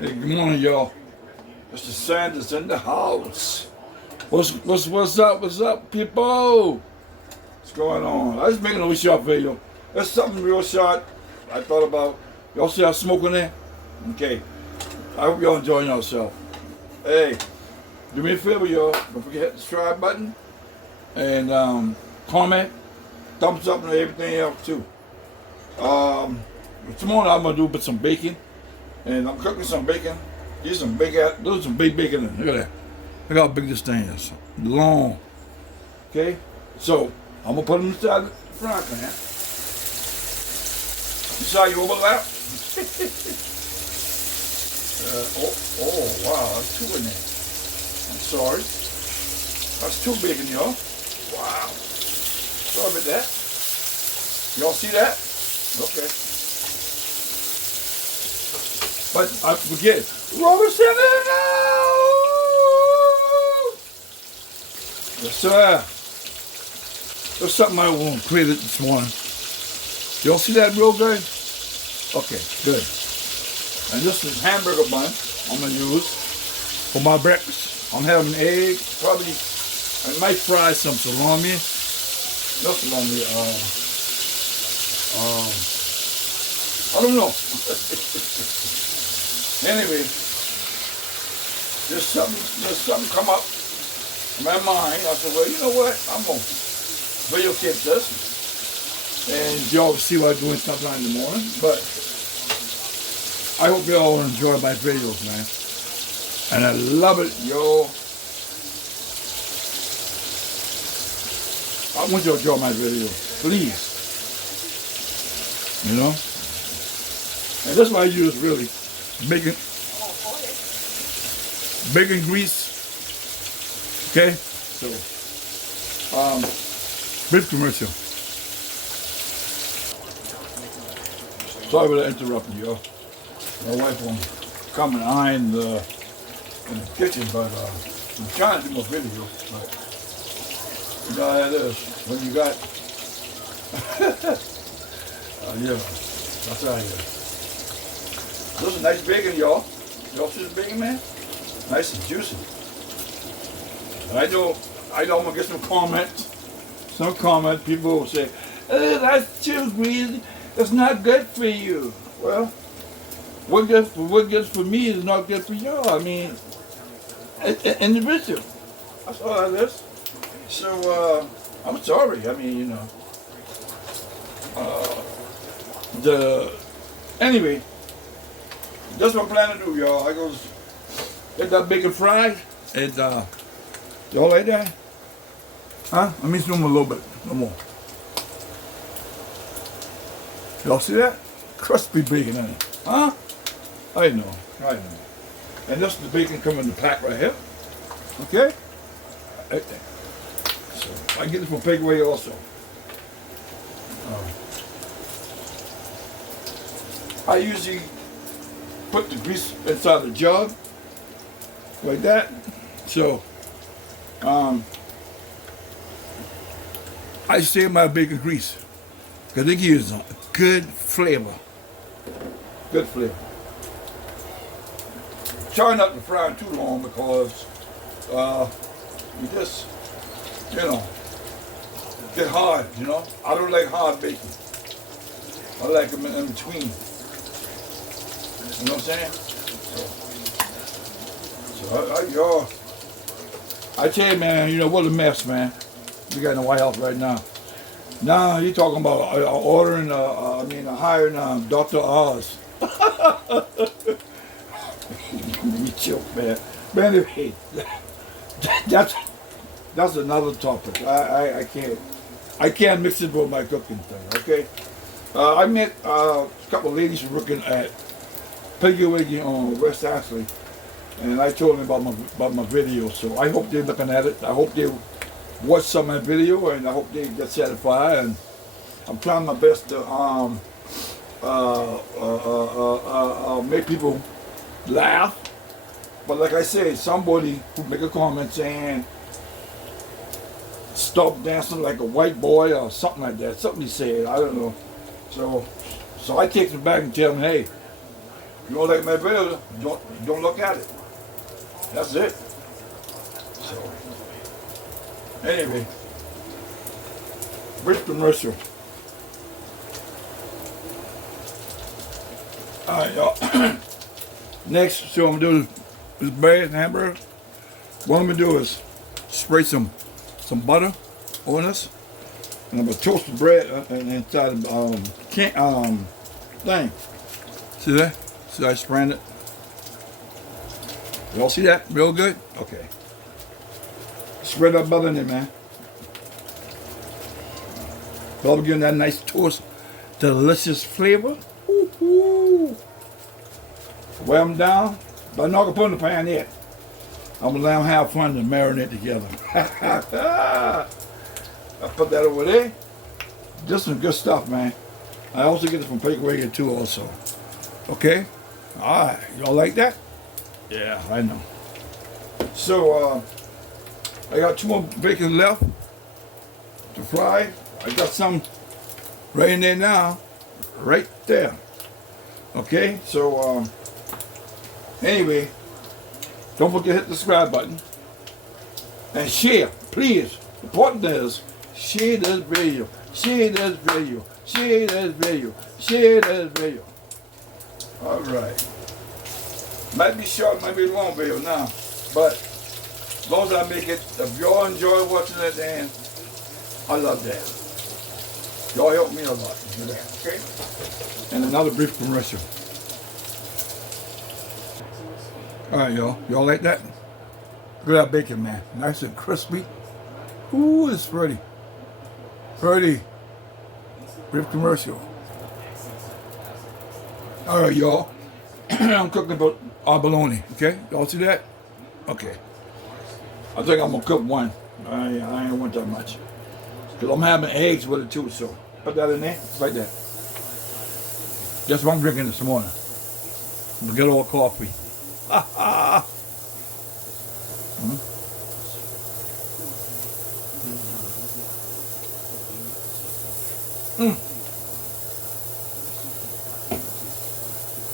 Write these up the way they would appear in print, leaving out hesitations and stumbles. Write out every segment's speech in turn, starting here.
Hey, good morning, y'all. Mr. Sanders in the house. What's up? What's up, people? What's going on? I was making a little short video. There's something real short I thought about. Y'all see how smoking there? Okay. I hope y'all enjoying yourself. Hey, do me a favor, y'all. Don't forget to hit the subscribe button and comment, thumbs up, and everything else too. This morning I'm gonna do some bacon. And I'm cooking some bacon. These some big bacon in. Look at that. Look how big this thing is. Long. Okay? So I'm gonna put them inside the frying pan. You saw you overlap? oh wow, that's two in there. I'm sorry. That's two bacon, y'all. Wow. Sorry about that. Y'all see that? Okay. But I forget. Robertson in the house! Yes, sir. There's something I want to create this morning. Y'all see that real good? Okay, good. And this is hamburger bun I'm going to use for my breakfast. I'm having an egg, probably, I might fry some salami. Not salami, I don't know. Anyway, there's something come up in my mind. I said, well, you know what? I'm going to videotape this. And y'all see what I'm doing sometime in the morning. But I hope y'all enjoy my videos, man. And I love it, yo. I want you to enjoy my videos, please. You know? And that's why I use really bacon grease. Okay? So brief commercial. Sorry for interrupting you. My wife won't come and iron in the kitchen, but I'm trying to do my video. But you know how it is. When you got yeah, that's how it is. This is nice bacon, y'all. Y'all see this bacon, man? Nice and juicy. And I know I'm gonna get some comments. Some comments, people will say, "Oh, that's too greasy. That's not good for you." Well, what good for me is not good for y'all. I mean, individual. That's all that is. So I'm sorry. I mean, you know. Anyway. That's what I'm planning to do, y'all. I goes get that bacon fried and y'all like that? Huh? Let me zoom a little bit, no more. Y'all see that? Crispy bacon in it. Huh? I know. And this is the bacon coming in the pack right here. Okay? So I get this from Pigway also. I usually put the grease inside the jug, like that. So, I save my bacon grease because it gives a good flavor. Good flavor. Try not to fry it too long because you just, you know, get hard. You know, I don't like hard bacon. I like them in between. You know what I'm saying? So I tell you, man, you know, what a mess, man. We got in the White House right now. Now you talking about hiring Dr. Oz. You joke, man. But anyway, that's another topic. I can't mix it with my cooking thing. Okay. I met a couple of ladies working at Piggy on West Ashley, and I told them about my video. So I hope they're looking at it. I hope they watch some of my video, and I hope they get satisfied. And I'm trying my best to make people laugh. But like I said, somebody who make a comment saying stop dancing like a white boy or something like that. Something he said. I don't know. So I take them back and tell them, hey. you don't like my video, don't look at it. That's it. So, anyway, brief commercial. All right, y'all. Next, so I'm gonna do is bread and hamburger. What I'm gonna do is spray some butter on this, and I'm gonna toast the bread inside the thing. See that? See how I spraying it? Y'all see that? Real good? Okay. Spread that butter in there, man. I'll be getting that nice toast, delicious flavor. Woo-hoo. Weigh them down, but I'm not gonna put in the pan yet. I'm gonna let them have fun and marinate together. I put that over there. Just some good stuff, man. I also get it from Bakery too, also. Okay? All right, y'all like that? Yeah, I know. So, I got 2 more bacon left to fry. I got some right in there now, right there. Okay, so, anyway, don't forget to hit the subscribe button and share, please. The important is share this video, share this video, share this video, share this video. All right. Might be short, might be long video now, but as long as I make it, if y'all enjoy watching it, then I love that. Y'all help me a lot to do that, okay? And another brief commercial. All right, y'all. Y'all like that? Look at that bacon, man. Nice and crispy. Ooh, it's pretty. Pretty. Brief commercial. All right, y'all. I'm cooking our bologna, okay? Y'all see that? Okay. I think I'm gonna cook one. I ain't want that much. Because I'm having eggs with it too, so put that in there, right there. That's what I'm drinking this morning. Good old coffee.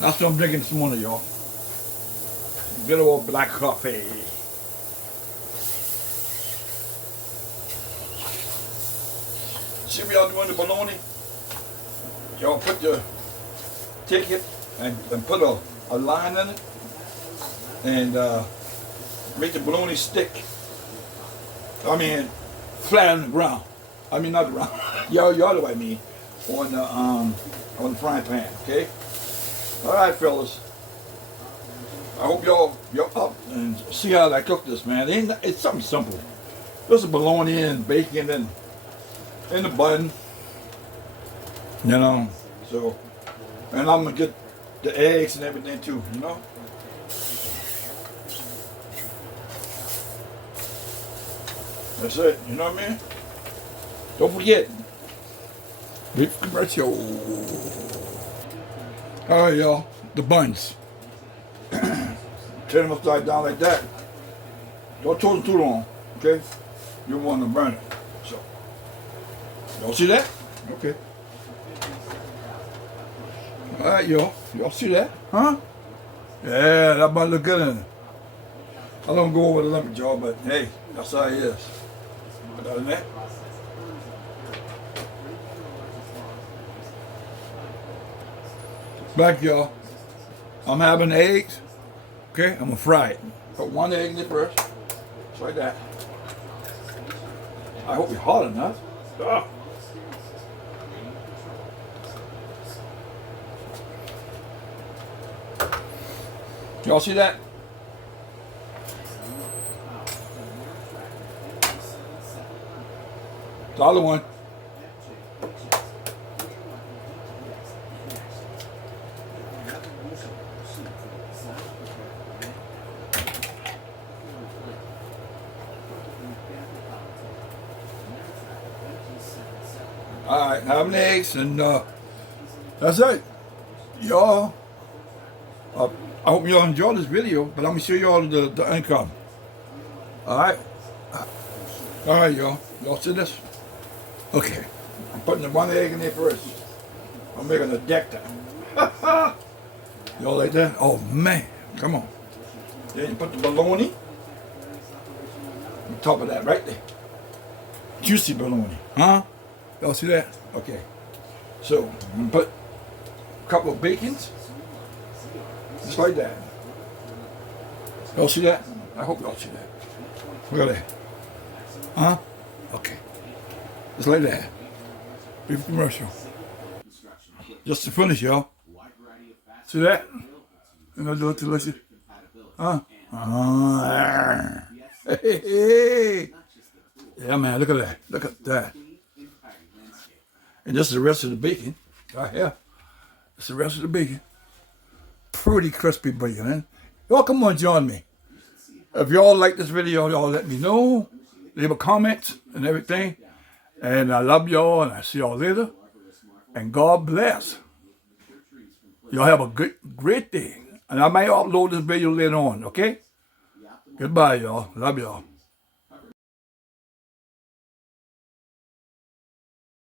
That's what I'm drinking this morning, y'all. Good old black coffee. See what y'all doing the bologna? Y'all take it and put a line in it and make the bologna stick. I mean, flat on the ground. I mean, not the ground. y'all know what I mean. On the frying pan, okay? All right, fellas. I hope y'all up and see how I cook this, man. It's something simple. Just a bologna and bacon and the bun, you know. So, and I'm gonna get the eggs and everything too, you know. That's it. You know what I mean? Don't forget. Brief commercial. All right, y'all. The buns. Turn them upside down like that. Don't toast them too long, okay? You don't want to burn it. So, y'all see that? Okay. All right, y'all. Y'all see that? Huh? Yeah, that might look good in it. I don't go over the limit, y'all, but hey, that's how it is. Put that in there. Back, y'all. I'm having eggs. Okay, I'm gonna fry it. Put one egg in it first. Just like that. I hope it's hot enough. Ah. Y'all see that? The other one. Alright, having eggs, and that's it. Y'all, I hope y'all enjoy this video, but I'm going to show y'all the income. Alright? Alright, y'all. Y'all see this? Okay. I'm putting the one egg in there first. I'm making a deck time. Y'all like that? Oh man, come on. Then you put the bologna on top of that right there. Juicy bologna, huh? Y'all see that? Okay. So I'm gonna put a couple of bacons, just like that. Y'all see that? I hope y'all see that. Look at that. Huh? Okay. Just like that. Brief commercial. Just to finish, y'all. See that? You know, do it delicious. Huh? Hey. Yeah, man, look at that. Look at that. And this is the rest of the bacon. Right here. This is the rest of the bacon. Pretty crispy bacon, man. Y'all come on, join me. If y'all like this video, y'all let me know. Leave a comment and everything. And I love y'all, and I see y'all later. And God bless. Y'all have a great day. And I might upload this video later on, okay? Goodbye, y'all. Love y'all.